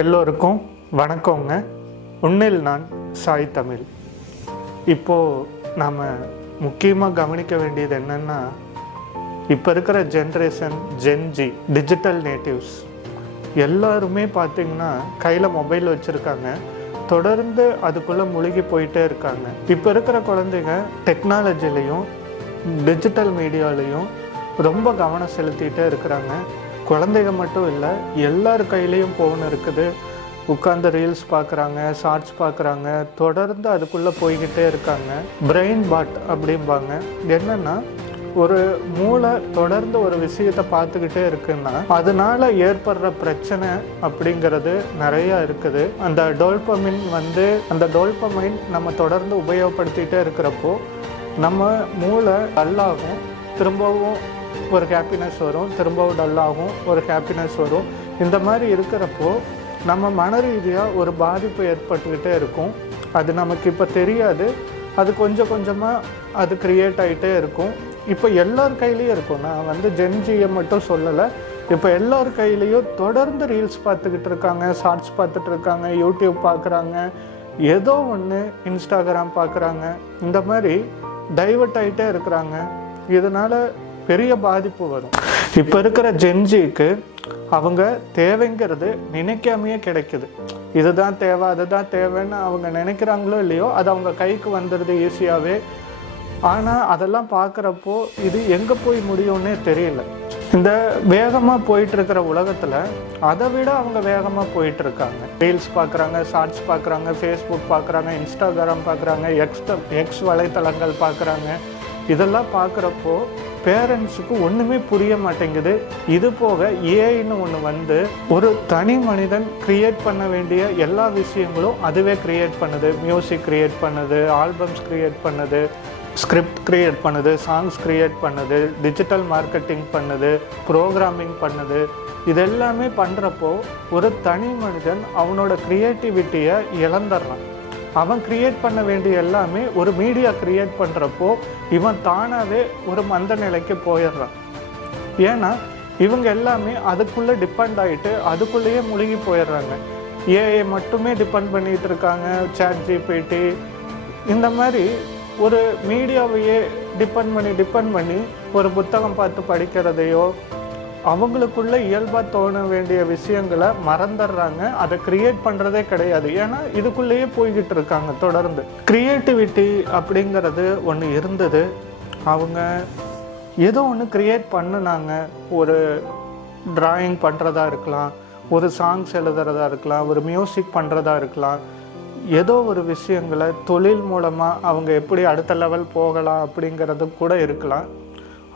எல்லோருக்கும் வணக்கங்க. உன்னில் நான் சாய் தமிழ். இப்போது நாம் முக்கியமாக கவனிக்க வேண்டியது என்னென்னா, இப்போ இருக்கிற ஜென்ரேஷன் ஜென்ஜி டிஜிட்டல் நேட்டிவ்ஸ் எல்லாருமே பார்த்திங்கன்னா கையில் மொபைல் வச்சுருக்காங்க. தொடர்ந்து அதுக்குள்ளே முழுகி போயிட்டே இருக்காங்க. இப்போ இருக்கிற குழந்தைங்க டெக்னாலஜிலையும் டிஜிட்டல் மீடியாலையும் ரொம்ப கவனம் செலுத்திகிட்டே இருக்கிறாங்க. குழந்தைங்க மட்டும் இல்லை, எல்லார் கையிலையும் ஃபோன் இருக்குது. உட்காந்து ரீல்ஸ் பார்க்குறாங்க, ஷார்ட்ஸ் பார்க்குறாங்க, தொடர்ந்து அதுக்குள்ளே போய்கிட்டே இருக்காங்க. பிரெயின் பாட் அப்படிம்பாங்க. என்னென்னா, ஒரு மூளை தொடர்ந்து ஒரு விஷயத்தை பார்த்துக்கிட்டே இருக்குன்னா அதனால ஏற்படுற பிரச்சனை அப்படிங்கிறது நிறையா இருக்குது. அந்த டோல்பமைன் நம்ம தொடர்ந்து உபயோகப்படுத்திகிட்டே இருக்கிறப்போ நம்ம மூளை டல்லாகும், திரும்பவும் ஒரு ஹாப்பினஸ் வரும், திரும்பவும் டல்லாகும், ஒரு ஹாப்பினஸ் வரும். இந்த மாதிரி இருக்கிறப்போ நம்ம மன ரீதியாக ஒரு பாதிப்பு ஏற்பட்டுக்கிட்டே இருக்கும். அது நமக்கு இப்போ தெரியாது. அது கொஞ்சம் கொஞ்சமாக அது க்ரியேட் ஆகிட்டே இருக்கும். இப்போ எல்லார் கையிலையும் இருக்கும். நான் ஜென்ஜியை மட்டும் சொல்லலை. இப்போ எல்லார் கையிலையும் தொடர்ந்து ரீல்ஸ் பார்த்துக்கிட்டு இருக்காங்க, ஷார்ட்ஸ் பார்த்துட்டு இருக்காங்க, யூடியூப் பார்க்குறாங்க, ஏதோ ஒன்று இன்ஸ்டாகிராம் பார்க்குறாங்க. இந்த மாதிரி டைவர்ட் ஆகிட்டே இருக்கிறாங்க. இதனால் பெரிய பாதிப்பு வரும். இப்போ இருக்கிற ஜென்ஜிக்கு அவங்க தேவைங்கிறது நினைக்காமையே கிடைக்குது. இதுதான் தேவை, அதுதான் தேவைன்னு அவங்க நினைக்கிறாங்களோ இல்லையோ, அது அவங்க கைக்கு வந்துடுது ஈஸியாகவே. ஆனால் அதெல்லாம் பார்க்குறப்போ இது எங்கே போய் முடியும்னே தெரியல. இந்த வேகமாக போயிட்டுருக்கிற உலகத்தில் அதை விட அவங்க வேகமாக போயிட்டுருக்காங்க. ரீல்ஸ் பார்க்குறாங்க, ஷார்ட்ஸ் பார்க்குறாங்க, ஃபேஸ்புக் பார்க்குறாங்க, இன்ஸ்டாகிராம் பார்க்குறாங்க, எக்ஸ் வலைத்தளங்கள் பார்க்குறாங்க. இதெல்லாம் பார்க்குறப்போ பேரண்ட்ஸுக்கு ஒன்றுமே புரிய மாட்டேங்குது. இது போக ஏஐன்னு ஒன்று ஒரு தனி மனிதன் க்ரியேட் பண்ண வேண்டிய எல்லா விஷயங்களும் அதுவே க்ரியேட் பண்ணுது. மியூசிக் க்ரியேட் பண்ணுது, ஆல்பம்ஸ் க்ரியேட் பண்ணுது, ஸ்கிரிப்ட் க்ரியேட் பண்ணுது, சாங்ஸ் க்ரியேட் பண்ணுது, டிஜிட்டல் மார்க்கெட்டிங் பண்ணுது, ப்ரோக்ராமிங் பண்ணுது. இதெல்லாமே பண்ணுறப்போ ஒரு தனி மனிதன் அவனோட க்ரியேட்டிவிட்டியை இழந்துடுறான். அவன் க்ரியேட் பண்ண வேண்டிய எல்லாமே ஒரு மீடியா க்ரியேட் பண்ணுறப்போ இவன் தானாகவே ஒரு மந்த நிலைக்கு போயிடுறான். ஏன்னா இவங்க எல்லாமே அதுக்குள்ளே டிபெண்ட் ஆகிட்டு அதுக்குள்ளேயே முழுகி போயிடுறாங்க. ஏஐ மட்டுமே டிபெண்ட் பண்ணிகிட்டு இருக்காங்க. ChatGPT இந்த மாதிரி ஒரு மீடியாவையே டிபெண்ட் பண்ணி ஒரு புத்தகம் பார்த்து படிக்கிறதையோ அவங்களுக்குள்ள இயல்பாக தோண வேண்டிய விஷயங்களை மறந்துடுறாங்க. அதை க்ரியேட் பண்ணுறதே கிடையாது. ஏன்னா இதுக்குள்ளேயே போய்கிட்டு இருக்காங்க. தொடர்ந்து க்ரியேட்டிவிட்டி அப்படிங்கிறது ஒன்று இருந்தது. அவங்க ஏதோ ஒன்று க்ரியேட் பண்ணினாங்க. ஒரு ட்ராயிங் பண்ணுறதா இருக்கலாம், ஒரு சாங்ஸ் எழுதுறதா இருக்கலாம், ஒரு மியூசிக் பண்ணுறதா இருக்கலாம். ஏதோ ஒரு விஷயங்களை தொழில் மூலமாக அவங்க எப்படி அடுத்த லெவல் போகலாம் அப்படிங்கிறது கூட இருக்கலாம்.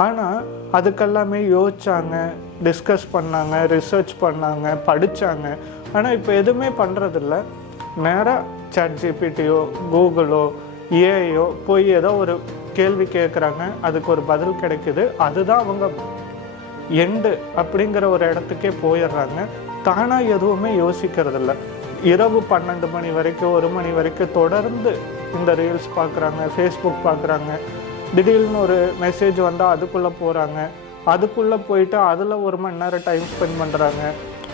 ஆனால் அதுக்கெல்லாமே யோசிச்சாங்க, டிஸ்கஸ் பண்ணாங்க, ரிசர்ச் பண்ணாங்க, படித்தாங்க. ஆனால் இப்போ எதுவுமே பண்ணுறதில்ல. நேராக ChatGPTயோ கூகுளோ ஏஐயோ போய் ஏதோ ஒரு கேள்வி கேட்குறாங்க, அதுக்கு ஒரு பதில் கிடைக்குது. அதுதான் அவங்க எண்டு அப்படிங்கிற ஒரு இடத்துக்கே போயிடுறாங்க. தானாக எதுவுமே யோசிக்கிறதில்ல. இரவு 12 மணி வரைக்கும் 1 மணி வரைக்கும் தொடர்ந்து இந்த ரீல்ஸ் பார்க்குறாங்க, ஃபேஸ்புக் பார்க்குறாங்க. திடீர்னு ஒரு மெசேஜ் வந்தால் அதுக்குள்ளே போகிறாங்க. அதுக்குள்ளே போயிட்டு அதில் 1 மணி நேரம் டைம் ஸ்பெண்ட் பண்ணுறாங்க.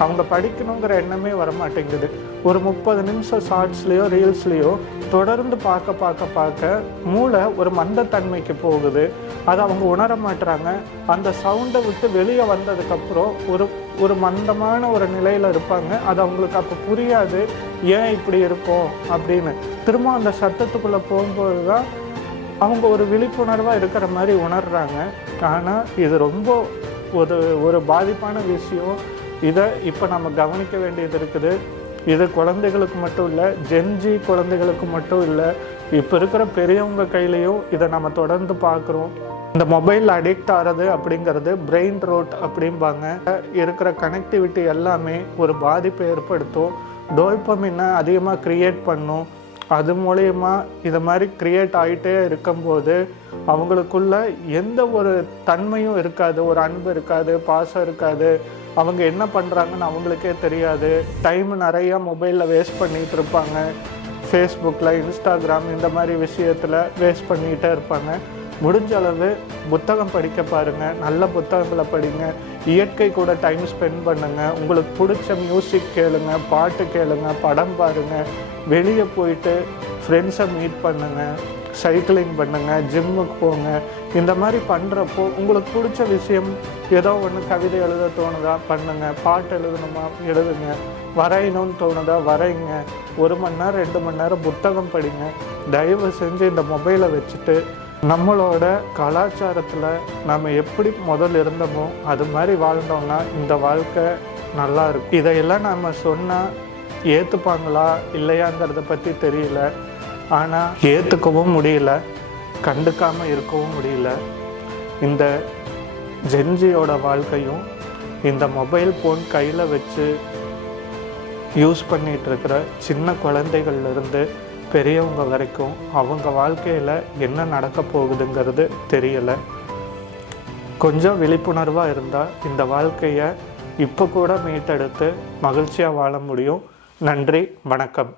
அவங்க படிக்கணுங்கிற எண்ணமே வரமாட்டேங்குது. ஒரு 30 நிமிஷம் ஷார்ட்ஸ்லேயோ ரீல்ஸ்லேயோ தொடர்ந்து பார்க்க மூளை ஒரு மந்தத்தன்மைக்கு போகுது. அதை அவங்க உணர மாட்டுறாங்க. அந்த சவுண்டை விட்டு வெளியே வந்ததுக்கப்புறம் ஒரு மந்தமான ஒரு நிலையில் இருப்பாங்க. அது அவங்களுக்கு அப்போ புரியாது, ஏன் இப்படி இருக்கும் அப்படின்னு. திரும்ப அந்த சத்தத்துக்குள்ளே போகும்போது தான் அவங்க ஒரு விழிப்புணர்வாக இருக்கிற மாதிரி உணர்கிறாங்க. ஆனால் இது ரொம்ப ஒரு பாதிப்பான விஷயம். இதை இப்போ நம்ம கவனிக்க வேண்டியது இருக்குது. இது குழந்தைகளுக்கு மட்டும் இல்லை, ஜென்ஜி குழந்தைகளுக்கு மட்டும் இல்லை, இப்போ இருக்கிற பெரியவங்க கையிலையும் இதை நம்ம தொடர்ந்து பார்க்குறோம். இந்த மொபைல் அடிக்ட் ஆகிறது அப்படிங்கிறது பிரெயின் ரோட் அப்படிம்பாங்க. இருக்கிற கனெக்டிவிட்டி எல்லாமே ஒரு பாதிப்பை ஏற்படுத்தும். டோல்பமைனை அதிகமாக க்ரியேட் பண்ணும். அது மூலயமா இதை மாதிரி க்ரியேட் ஆகிட்டே இருக்கும்போது அவங்களுக்குள்ள எந்த ஒரு தன்மையும் இருக்காது, ஒரு அன்பு இருக்காது, பாசம் இருக்காது. அவங்க என்ன பண்ணுறாங்கன்னு அவங்களுக்கே தெரியாது. டைம் நிறையா மொபைலில் வேஸ்ட் பண்ணிகிட்டு இருப்பாங்க. ஃபேஸ்புக்கில், இன்ஸ்டாகிராம் இந்த மாதிரி விஷயத்தில் வேஸ்ட் பண்ணிகிட்டே இருப்பாங்க. முடிஞ்ச அளவு புத்தகம் படிக்க பாருங்கள், நல்ல புத்தகங்களை படிங்க, இயற்கை கூட டைம் ஸ்பெண்ட் பண்ணுங்கள், உங்களுக்கு பிடிச்ச மியூசிக் கேளுங்க, பாட்டு கேளுங்க, படம் பாருங்கள், வெளியே போயிட்டு ஃப்ரெண்ட்ஸை மீட் பண்ணுங்கள், சைக்கிளிங் பண்ணுங்கள், ஜிம்முக்கு போங்க. இந்த மாதிரி பண்ணுறப்போ உங்களுக்கு பிடிச்ச விஷயம் ஏதோ ஒன்று, கவிதை எழுத தோணுதா பண்ணுங்கள், பாட்டு எழுதணுமா எழுதுங்க, வரையணும்னு தோணுதா வரைங்க, 1 மணி நேரம் 2 மணி நேரம் புத்தகம் படிங்க. தயவு செஞ்சு இந்த மொபைலை வச்சுட்டு நம்மளோட கலாச்சாரத்தில் நம்ம எப்படி முதல் இருந்தோமோ அது மாதிரி வாழ்ந்தோம்னா இந்த வாழ்க்கை நல்லா இருக்கும். இதையெல்லாம் நம்ம சொன்னால் ஏற்றுப்பாங்களா இல்லையாங்கிறத பற்றி தெரியல. ஆனால் ஏற்றுக்கவும் முடியல, கண்டுக்காமல் இருக்கவும் முடியல. இந்த ஜென்ஜியோட வாழ்க்கையும் இந்த மொபைல் ஃபோன் கையில் வச்சு யூஸ் பண்ணிகிட்ருக்கிற சின்ன குழந்தைகள்லேருந்து பெரியவங்க வரைக்கும் அவங்க வாழ்க்கையில் என்ன நடக்க போகுதுங்கிறது தெரியலை. கொஞ்சம் விழிப்புணர்வாக இருந்தால் இந்த வாழ்க்கையை இப்போ கூட மீட்டெடுத்து மகிழ்ச்சியாக வாழ முடியும். நன்றி, வணக்கம்.